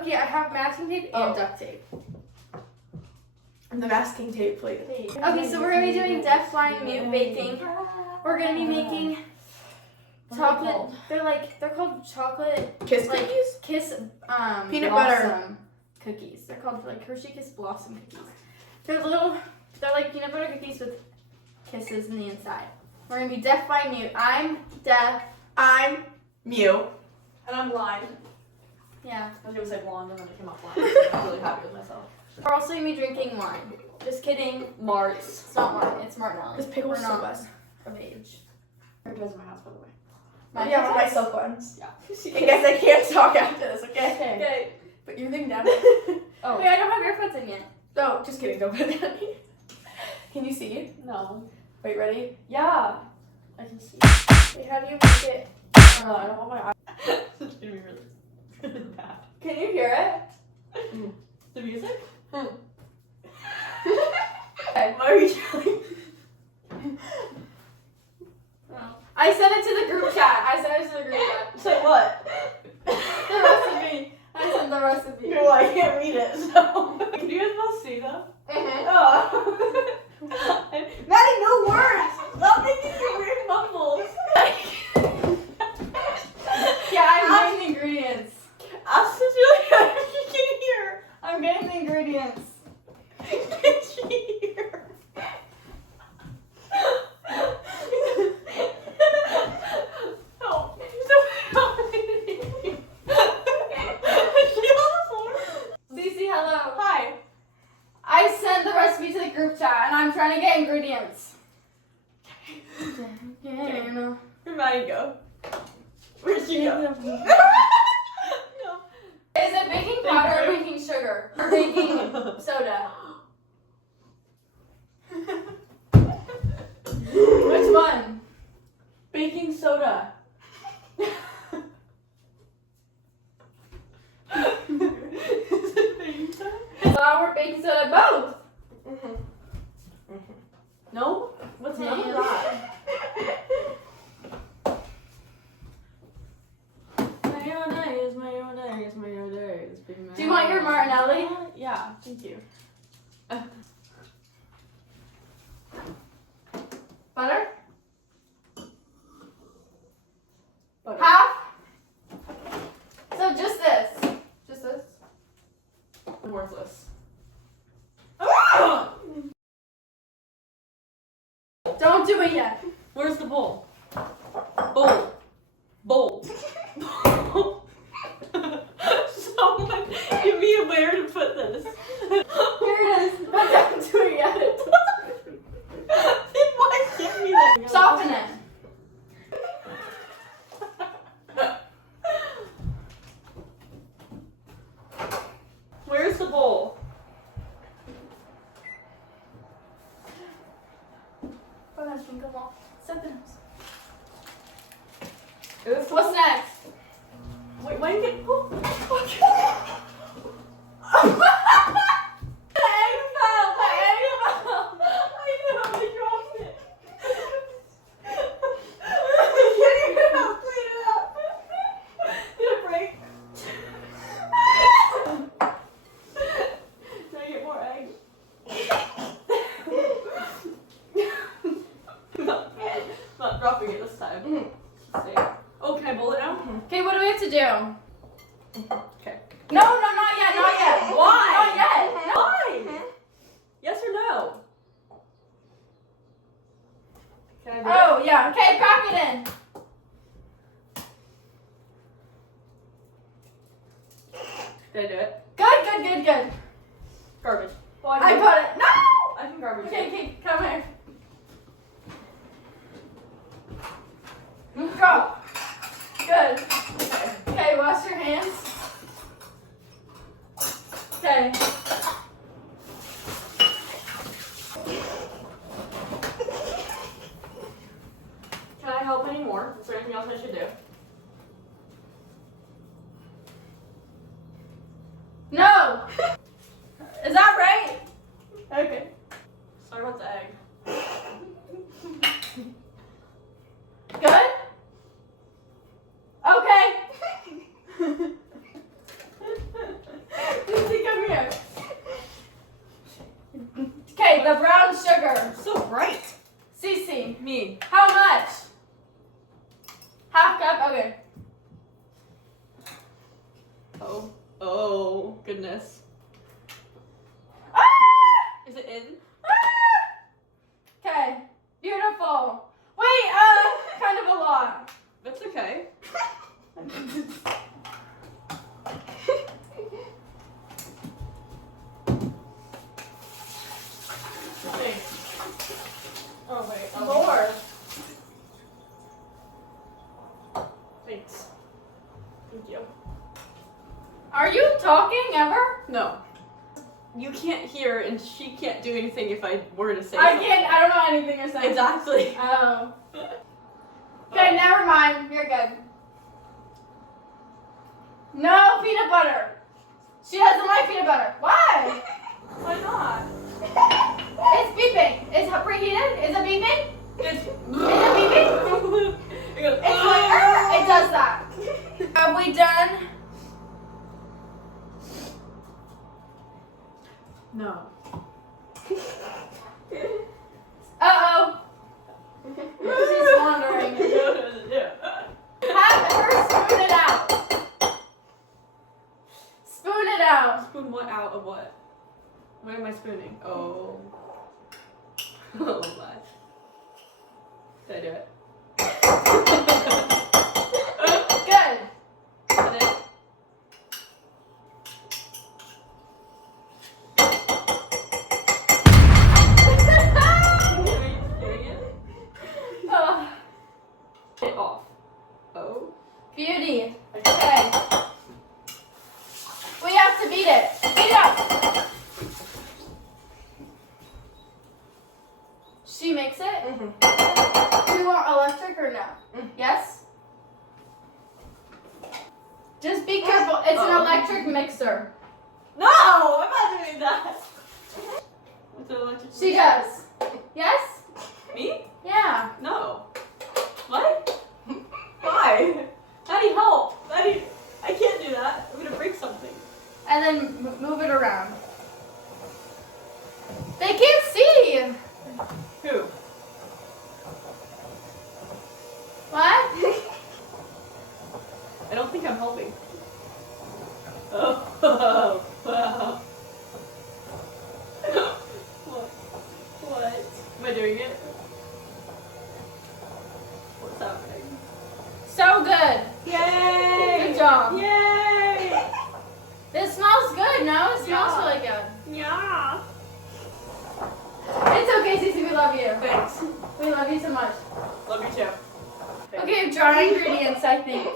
Okay, I have masking tape and duct tape. And the masking tape, please. Okay, so we're gonna be doing deaf, blind, mute baking. We're gonna be making chocolate. They're called chocolate Kiss like cookies? Kiss Peanut blossom butter cookies. They're called like Hershey Kiss blossom cookies. They're like peanut butter cookies with kisses in the inside. We're gonna be deaf, blind, mute. I'm deaf. I'm mute. And I'm blind. Yeah. I was gonna say blonde and then it came out blind. I'm really happy with myself. We're also gonna be drinking wine. Just kidding. Marts. It's not wine. It's Martinelli. This pickle's We're so not good. of age. There goes my house, by the way. Yeah, my silk ones. Yeah. I guess I can't talk after this, okay? Okay. Put your thing down. Oh. Wait, I don't have earphones in yet. Oh, just kidding. Don't put it down. Can you see? No. Wait, ready? Yeah. I can see. Wait, how do you make it? I don't want my eyes. It's gonna be really bad. Can you hear it? The music? Okay. Why are you trying? I sent it to the group chat. Say what? The recipe. I sent the recipe. No, I can't read it, so. Can you guys both see that? Mhm. Oh. Maddie, no words! Stop making your weird mumbles! Yeah, I'm getting the ingredients. Ask Cecilia if she can hear. I'm getting the ingredients. Can she hear? Help. Help me. Is she on the floor? Cece, hello. Hi. I sent the recipe to the group chat and I'm trying to get ingredients. Where'd Maddie go? Where'd she go? No. Is it baking powder or baking sugar? Or baking soda? Which one? Baking soda. Is it baking soda? Flour, baking soda, both. No? What's none of Yes. that? Mayonnaise. Do you want your Martinelli? Yeah, thank you. Butter? Butter. Half? So just this. Just this? Worthless. Don't do it yet. Where's the bowl? Bowl. Someone give me where to put this. Here it is. But don't do it yet. Then why give me that? Soften it. Where's the bowl? What's next? Wait, why you get The egg fell. I know, I dropped it. Clean it up. Did it break? Can I get more egg? Not dropping it this time. Stay. Oh, can I bowl it now? Okay, what do we have to do? Okay. No, not yet. Why? Not yet. Why? Yes or no? Can I do it? Oh, yeah. Okay, crack it in. Did I do it? Good. Garbage. Well, I put it. No! I can garbage it. Okay, come here. Go. Good. Okay, wash your hands. Okay. Can I help anymore? Is there anything else I should do? No! Is that right? Okay. Sorry about the egg. Good? Okay. Me. How much? Half cup? Okay. Oh. Oh, goodness. Ah! Is it in? Okay. Beautiful. Wait, kind of a lot. That's okay. Oh, wait. More. Thanks. Thank you. Are you talking ever? No. You can't hear, and she can't do anything if I were to say I something. can't. I don't know anything you're saying. Exactly. Oh. Okay, never mind. You're good. No peanut butter. She doesn't like peanut butter. Why? Why not? It's beeping. Is it preheated? Is it beeping? It's... Is it beeping? It goes, It's like, it does that. Have we done? No. Uh-oh. She's wandering. Have her spoon it out. Spoon it out. Spoon what out of what? What am I spooning? Oh. Oh my. Did I do it? Good. Is that it? Are you doing it? Oh, Get off. Oh. beauty. Okay. We have to beat it. Beat it up. She makes it? Mm-hmm. Do you want electric or no? Yes? Just be careful. It's an electric mixer. No! I'm not doing that! What's an electric She does. Yes? Me? Yeah. No. What? Why? Daddy, help! Daddy, I can't do that. I'm gonna break something. And then move it around. They can't see. Who? What? I don't think I'm helping. Oh, wow. What? Am I doing it? What's happening? So good. Yay! Good job. Yay! This smells good, no? It smells Yeah. really good. Yeah! It's okay, Cece, we love you. Thanks. We love you so much. Love you too. Okay, dry ingredients, I think.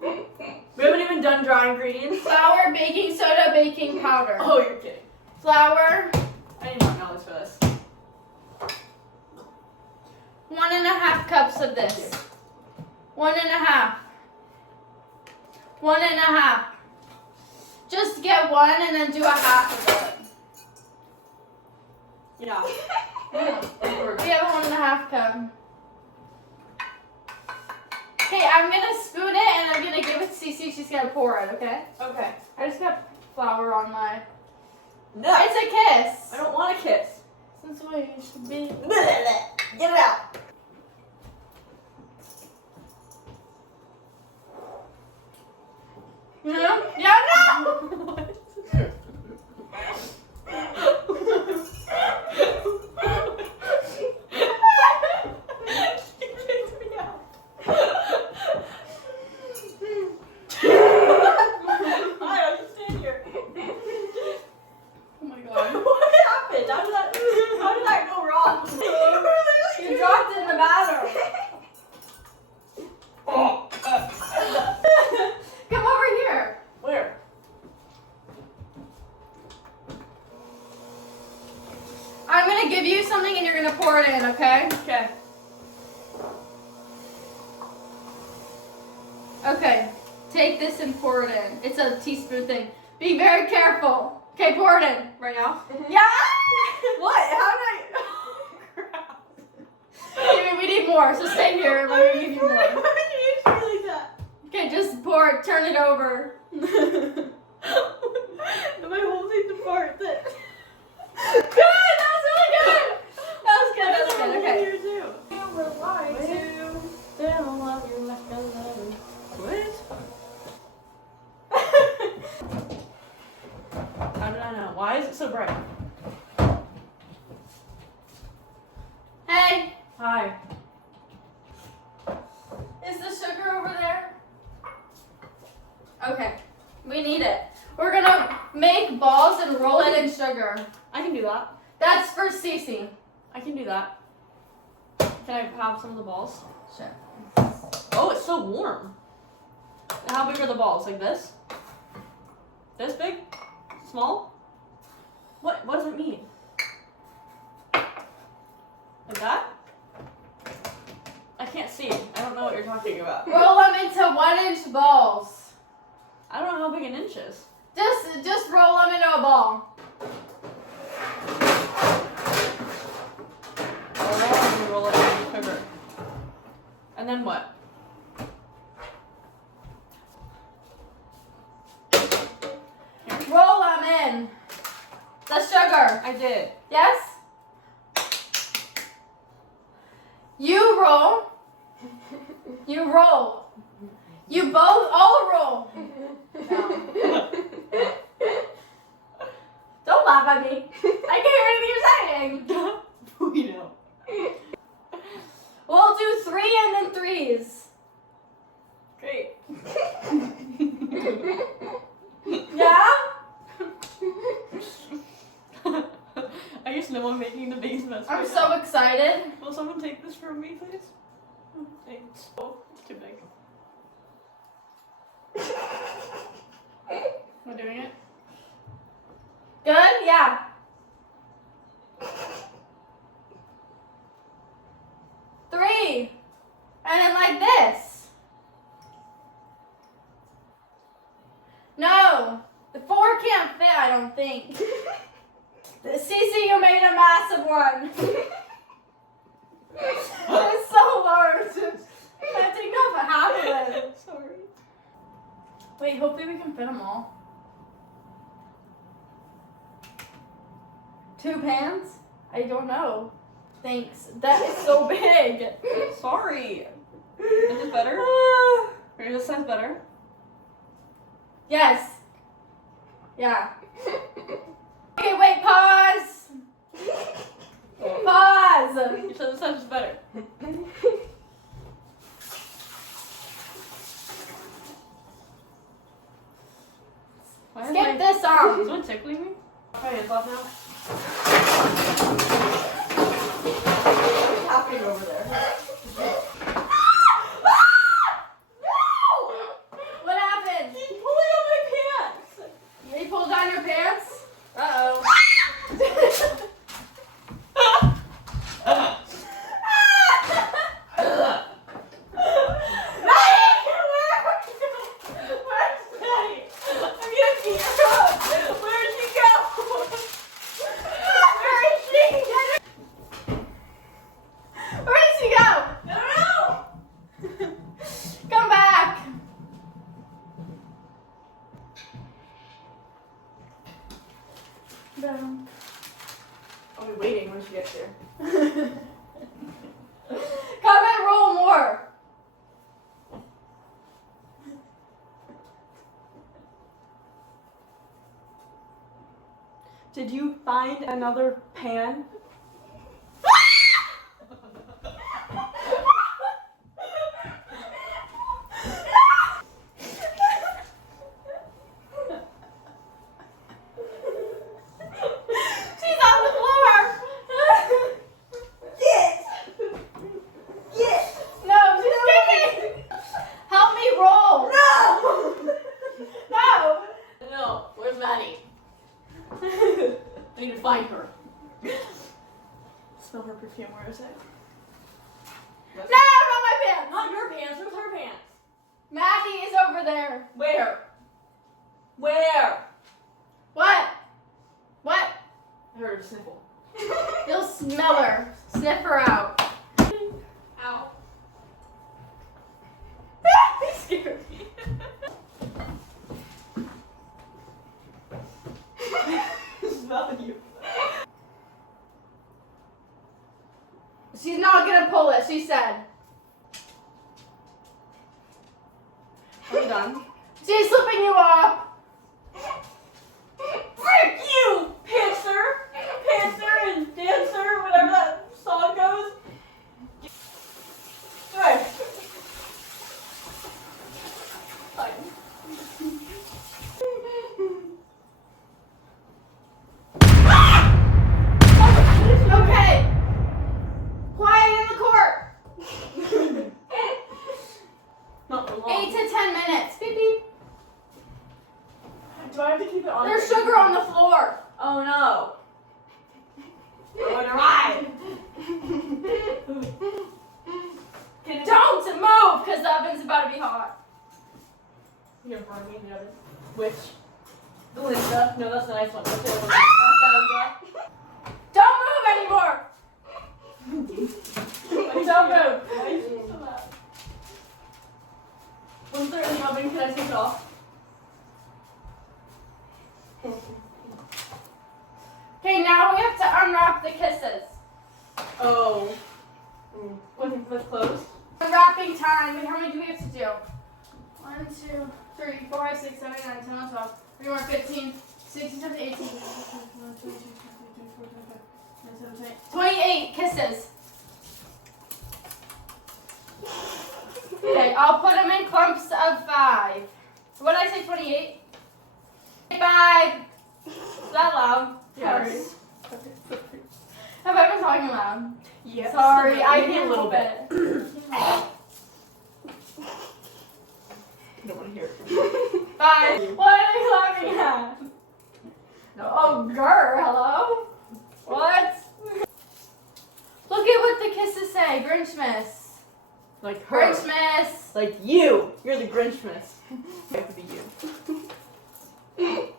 We haven't even done dry ingredients. Flour, baking soda, baking powder. Oh, you're kidding. Flour, I need more knowledge for this. 1.5 cups of this. 1.5. 1.5. Just get one and then do a half of it. Yeah. Yeah. We have a 1.5 cup. Okay, I'm gonna spoon it and I'm gonna give it to Cece. She's gonna pour it, okay? Okay. I just got flour on my. No. It's a kiss. I don't want a kiss. Since we should be. Get it out. Yeah? Yeah, no! What? You kicked me out. Hi, I'll just stand here. Oh my god. What happened? How did that go wrong? You dropped it in the batter. Come over here. Where? I'm gonna give you something and you're gonna pour it in, okay? Okay. Okay. Take this and pour it in. It's a teaspoon thing. Be very careful. Okay, pour it in. Right now? Yeah! What? How did I? Okay, we need more, so stay here and we're gonna give you more. Why did you use me like that? Okay, just pour it, turn it over. Am I holding the part that? Good! That was really good! That was good, Why that was is good, it okay. here too? Why is it so bright? Hey, Hi. is the sugar over there? Okay, we need it. We're gonna make balls and roll it in sugar. I can do that. That's for Cece. I can do that. Can I have some of the balls? Sure. Oh, it's so warm. And how big are the balls? Like this? This big? Small? What does it mean? Like that? I can't see. I don't know what you're talking about. Roll them into 1-inch balls. I don't know how big an inch is. Just roll them into a ball. Oh, roll it in sugar. And then what? Roll them in. The sugar. I did. Yes? You roll. You roll. You both all roll. No. Don't laugh at me. I can't hear anything you're saying. We know. We'll do 3 and then 3s. Great. Yeah? I guess no one making the biggest mess. I'm right so now. excited. Will someone take this from me, please? Thanks. Oh, it's too big. Am I doing it? Good? Yeah. Three. And then like this. No. The 4 can't fit, I don't think. Cece, you made a massive one. It's so large. I think off half of it. Sorry. Wait, hopefully we can fit them all. 2 pans? I don't know. Thanks. That is so big. Sorry. Is this better? Or is this size better? Yes. Yeah. Okay, wait, pause. Pause. You said this size is better. Why is Skip this Is song. someone tickling me? Okay, it's off now. What's happening over there? What happened? He's pulling on my pants. He pulled down your pants? Uh-oh. I'll be waiting when she gets here. Come and roll more. Did you find another pan? She's on the floor. No, she's kicking. Help me roll. No. No, where's Maddie? I need to find her. Smell her perfume. Where is it? No, not my pants. Not your pants, where's her pants? Maddie is over there. Where? Where? What? What? I heard her sniffle. You'll smell her. Sniff her out. Ow. He scared me. Smell you. She's not gonna pull it, she said. Are we done? She's slipping you off. Frick you! Do I have to keep it on? There's sugar on the floor. Oh no. What a ride. Don't move, because the oven's about to be hot. You're gonna burn me in the oven. Which? Linda. No, that's the nice one. That's the other one. Don't move anymore. Don't move. Why is she so loud? Once they're in the oven, can I take it off? Okay, now we have to unwrap the kisses. Oh. With closed? Unwrapping time. Wait, how many do we have to do? 1, 2, 3, 4, 5, 6, 7, 8, 9, 10, 11, 12, 3 more, 15, 16, 17, 18, 28 kisses. Okay, I'll put them in clumps of 5. What did I say, 28? 5. Is that loud? Yes. Have I been talking loud? Yes. Sorry, I maybe can't a little help bit. it. I don't want to hear it. 5. What are you laughing at? No. Oh, grr, hello? What? Look at what the kisses say. Grinchmas. Like her. Grinchmas. Like you. You're the Grinchmas. I have to be you.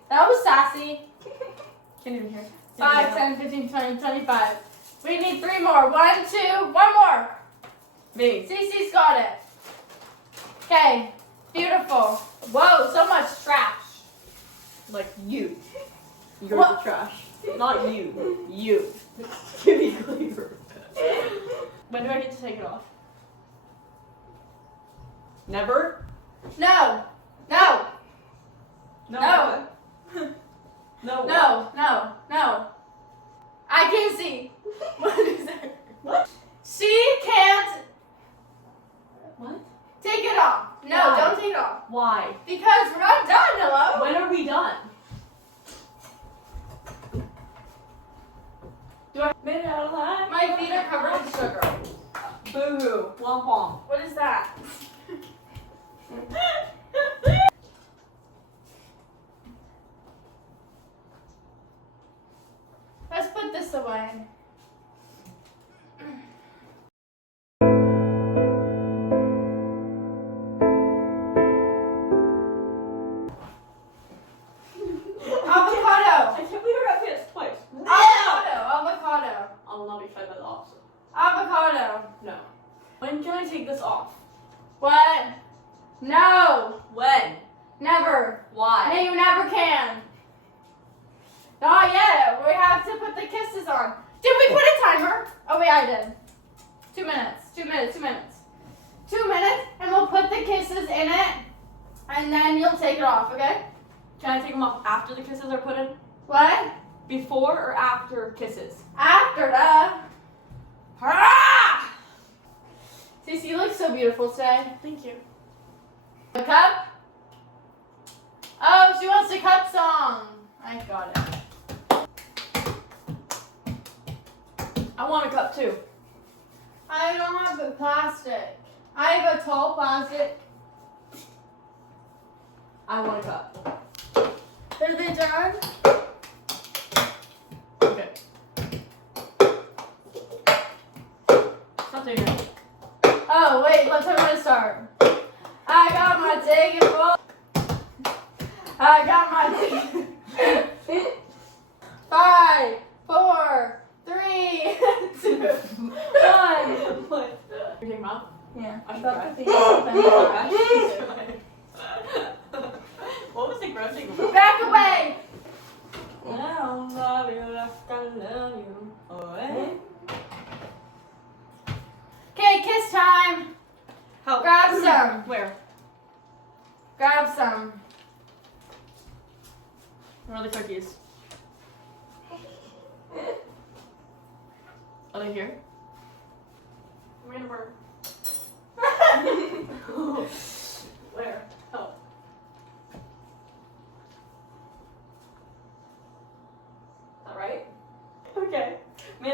That was sassy. Can't even hear. 5, 10, 15, 20, 25. We need 3 more. 1, 2, 1 more. Me. Cece's got it. Okay. Beautiful. Whoa, so much trash. Like you. You're What? the trash. Not you. You. Give me cleaver. When do I get to take it off? Never? No. No. No. No. No. No. No. No. I can't see. What is that? What? She can't What? take it off. No, Why? don't take it off. Why? Because we're not done, hello? When are we done? Do I made it out alive? My feet are covered in sugar. Boo-hoo. Womp womp. What is that? Let's put this away. Avocado. I can't believe I got pissed twice. Avocado. I'll not be fed by the opposite. Avocado. No. When can I take this off? What? No. When? Never. Why? No, you never can. Not yet. We have to put the kisses on. Did we put a timer? Oh, wait, I did. 2 minutes. 2 minutes. 2 minutes. 2 minutes, and we'll put the kisses in it, and then you'll take it off, okay? Can I take them off after the kisses are put in? What? Before or after kisses? After the. Hurrah! Cece, you look so beautiful today. Thank you. A cup? Oh, she wants a cup song. I got it. I want a cup too. I don't have the plastic. I have a tall plastic. I want a cup. Are they done? Okay. Stop doing that. Oh, wait, let's have to start. I got my ticket for. I got my ticket. 5, 4, 3, 2, 1. What? You're taking them out? Yeah. I should That's cry. what they open. What was the grunting about? Back away. I don't love you like I love you. Oh, eh? Okay, kiss time. How? Grab some. Where? Grab some. Where are the cookies? Are they here? Where? Where? Oh. Is that right? Okay. You do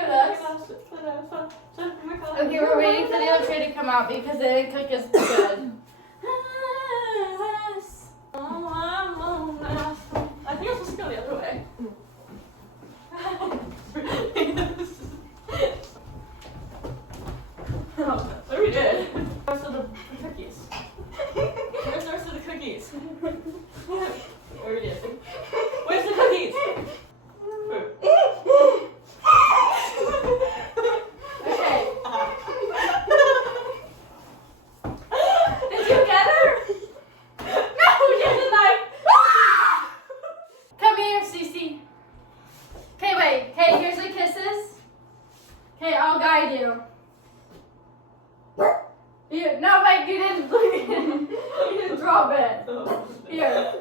this. Okay, we're waiting for the other tray to come out because they didn't cook as good. finger.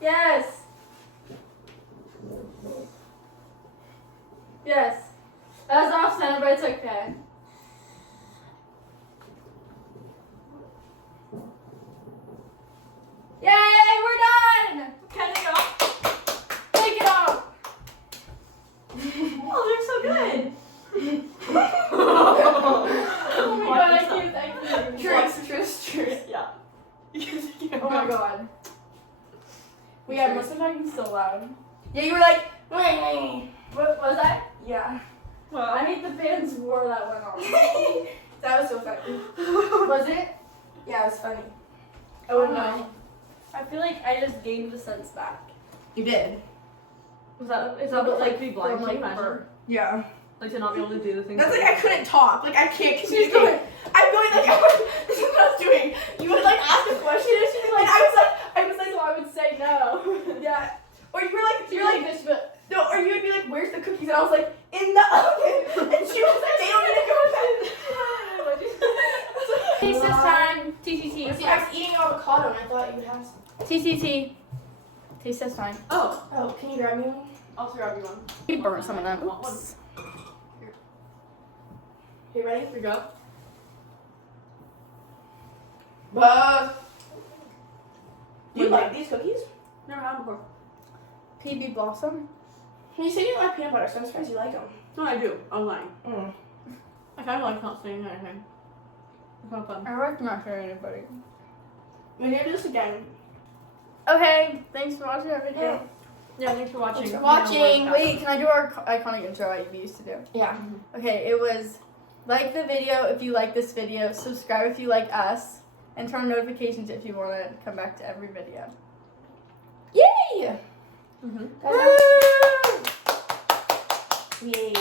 Yes. Yes. That was off center, but it's okay. Yay, we're done! Can it off? Take it off. Oh, they're so good. Oh my god, I can't. Truce. Yeah. Oh my god. We had most of the time so loud. Yeah, you were like, what was that? Yeah. Well, I hate the bands war that went on. That was so funny. Was it? Yeah, it was funny. I wouldn't know. I feel like I just gained the sense back. You did. is that what like to be blind? From, Can you like, imagine? birth. Yeah. Like to not be able to do the things. That's that- like I couldn't talk. Like I can't She's communicate. going. I'm going like this is what I was doing. You would like ask a question and she'd be like, I was like, So I would say no. yeah. Or you were like this, but no, or you would be like, where's the cookies? And I was like, in the oven. And she was like, they don't need to go in bed. taste this time. TCT. See, I was eating avocado and I thought you would have some. TCT. Taste this time. Oh, Oh, can you grab me one? I'll grab you one. You burnt some of them. Want one? Oops. You ready? Here you go. Do you like these cookies? Never had them before. PB Blossom. You said you didn't like peanut butter, so I'm surprised you like them. No, I do. I'm lying. Mm. I kind of like not saying anything. It's not fun. I like not hearing anybody. We're gonna do this again. Okay, thanks for watching our video. Yeah, thanks for watching. Thanks for watching. Wait, can I do our iconic intro like we used to do? Yeah. Okay, it was like the video if you like this video, subscribe if you like us, and turn on notifications if you want to come back to every video. Yay! Mm-hmm. Yay.